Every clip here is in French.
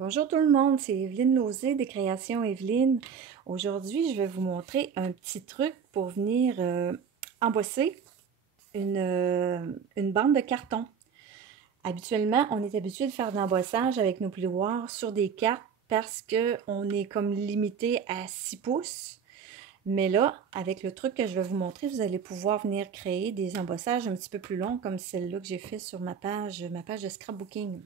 Bonjour tout le monde, c'est Evelyne Lauzé des Créations Evelyne. Aujourd'hui, je vais vous montrer un petit truc pour venir embosser une bande de carton. Habituellement, on est habitué de faire de l'embossage avec nos plioirs sur des cartes parce qu'on est comme limité à 6 pouces. Mais là, avec le truc que je vais vous montrer, vous allez pouvoir venir créer des embossages un petit peu plus longs comme celle-là que j'ai fait sur ma page de scrapbooking.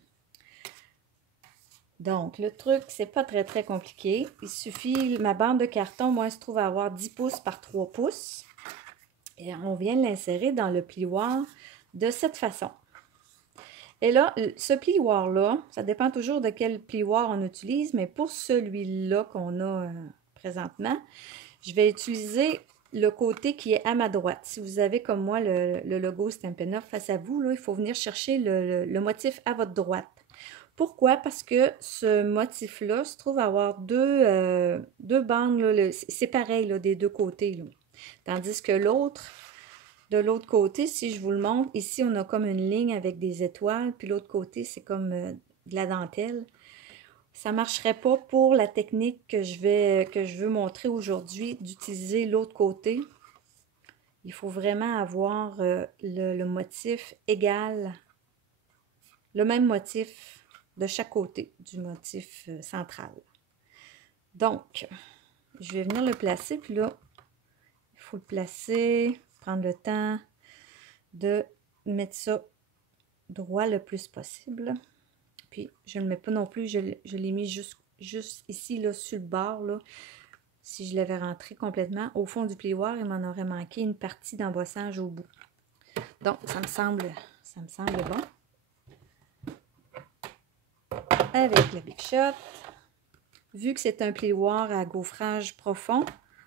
Donc, le truc, c'est pas très compliqué. Il suffit, ma bande de carton, moi, elle se trouve à avoir 10 pouces par 3 pouces. Et on vient l'insérer dans le plioir de cette façon. Et là, ce plioir-là, ça dépend toujours de quel plioir on utilise, mais pour celui-là qu'on a présentement, je vais utiliser le côté qui est à ma droite. Si vous avez comme moi le logo Stampin' Up face à vous, là, il faut venir chercher le motif à votre droite. Pourquoi? Parce que ce motif-là se trouve avoir deux bandes, c'est pareil là, des deux côtés. Là. Tandis que de l'autre côté, si je vous le montre, ici on a comme une ligne avec des étoiles, puis l'autre côté c'est comme de la dentelle. Ça ne marcherait pas pour la technique que je veux montrer aujourd'hui, d'utiliser l'autre côté. Il faut vraiment avoir le motif égal, le même motif de chaque côté du motif central. Donc, je vais venir le placer, puis là, il faut le placer, prendre le temps de mettre ça droit le plus possible. Puis, je ne le mets pas non plus, je l'ai mis juste ici, là, sur le bord, là. Si je l'avais rentré complètement au fond du plioir, il m'en aurait manqué une partie d'embossage au bout. Donc, ça me semble bon. Avec la Big Shot, vu que c'est un plioir à gaufrage profond,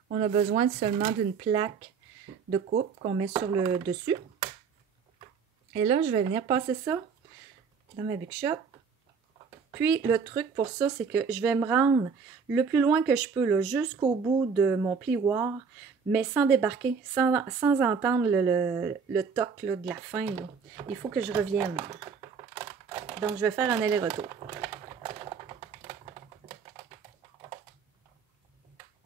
on a besoin seulement d'une plaque de coupe qu'on met sur le dessus. Et là, je vais venir passer ça dans ma Big Shot. Puis, le truc pour ça, c'est que je vais me rendre le plus loin que je peux, jusqu'au bout de mon plioir, mais sans débarquer, sans entendre le toc là, de la fin. Là. Il faut que je revienne. Donc, je vais faire un aller-retour.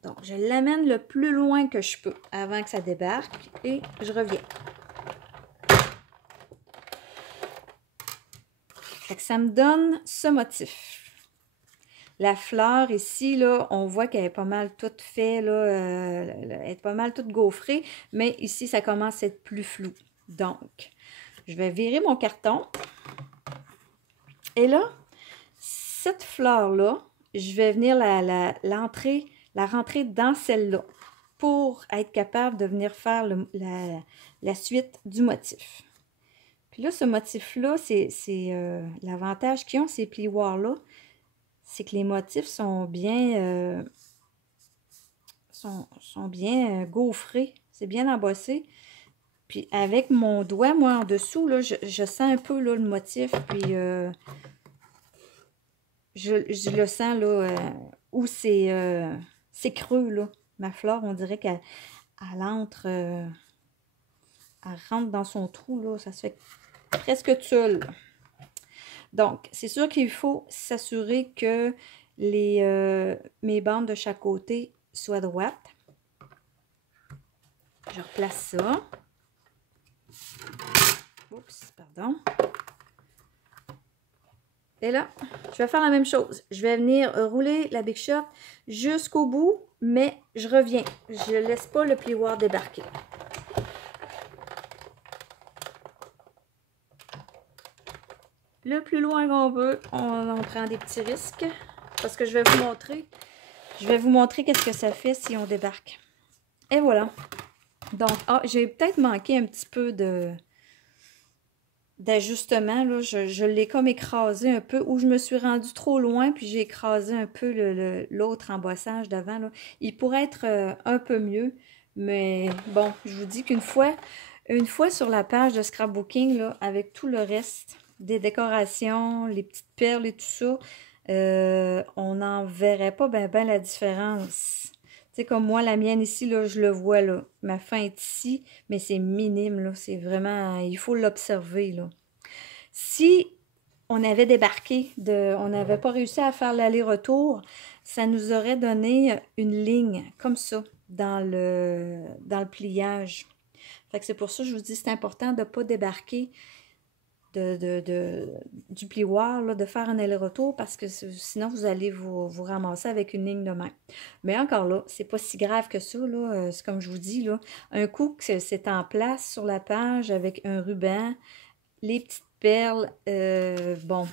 Donc, je l'amène le plus loin que je peux avant que ça débarque et je reviens. Fait que ça me donne ce motif. La fleur ici, là, on voit qu'elle est pas mal toute faite, là, elle est pas mal toute gaufrée, mais ici, ça commence à être plus flou. Donc, je vais virer mon carton. Et là, cette fleur-là, je vais venir la rentrer dans celle-là pour être capable de venir faire la suite du motif. Puis là, ce motif-là, c'est l'avantage qu'ils ont, ces plioirs-là, c'est que les motifs sont bien, gaufrés, c'est bien embossé. Puis avec mon doigt, moi, en dessous, là, je sens un peu là, le motif, puis je le sens là, où c'est creux, là. Ma fleur, on dirait qu'elle entre, elle rentre dans son trou, là, ça se fait presque tulle. Donc, c'est sûr qu'il faut s'assurer que mes bandes de chaque côté soient droites. Je replace ça. Oups, pardon. Et là, je vais faire la même chose. Je vais venir rouler la Big Shot jusqu'au bout, mais je reviens. Je ne laisse pas le plioir débarquer. Le plus loin qu'on veut, on prend des petits risques. Parce que je vais vous montrer qu'est-ce que ça fait si on débarque. Et voilà. Donc, j'ai peut-être manqué un petit peu d'ajustement. Là, je l'ai comme écrasé un peu, ou je me suis rendue trop loin, puis j'ai écrasé un peu l'autre embossage d'avant. Il pourrait être un peu mieux, mais bon, je vous dis qu'une fois sur la page de scrapbooking, là, avec tout le reste des décorations, les petites perles et tout ça, on n'en verrait pas ben la différence. Tu sais, comme moi, la mienne ici, là, je le vois, là. Ma fin est ici, mais c'est minime, là. C'est vraiment... Il faut l'observer, là. Si on avait débarqué, on n'avait pas réussi à faire l'aller-retour, ça nous aurait donné une ligne comme ça dans le pliage. Fait que c'est pour ça que je vous dis c'est important de ne pas débarquer du plioir, là, de faire un aller-retour parce que sinon vous allez vous ramasser avec une ligne de main. Mais encore là, c'est pas si grave que ça, là. C'est comme je vous dis, là, un coup que c'est en place sur la page avec un ruban, les petites perles, bon,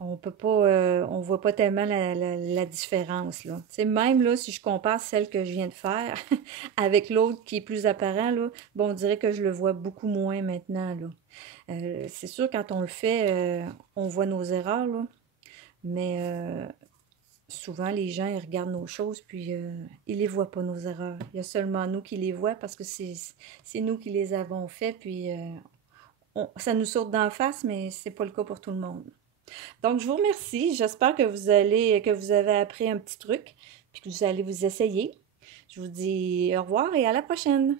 on peut pas, on voit pas tellement la différence, là. Tu sais, même là, si je compare celle que je viens de faire avec l'autre qui est plus apparent, là, bon, on dirait que je le vois beaucoup moins maintenant, là. C'est sûr, quand on le fait, on voit nos erreurs, là, mais souvent, les gens, ils regardent nos choses, puis ils les voient pas, nos erreurs. Il y a seulement nous qui les voient parce que c'est nous qui les avons fait, puis ça nous saute d'en face, mais c'est pas le cas pour tout le monde. Donc, je vous remercie. J'espère que vous avez appris un petit truc, puis que vous allez vous essayer. Je vous dis au revoir et à la prochaine.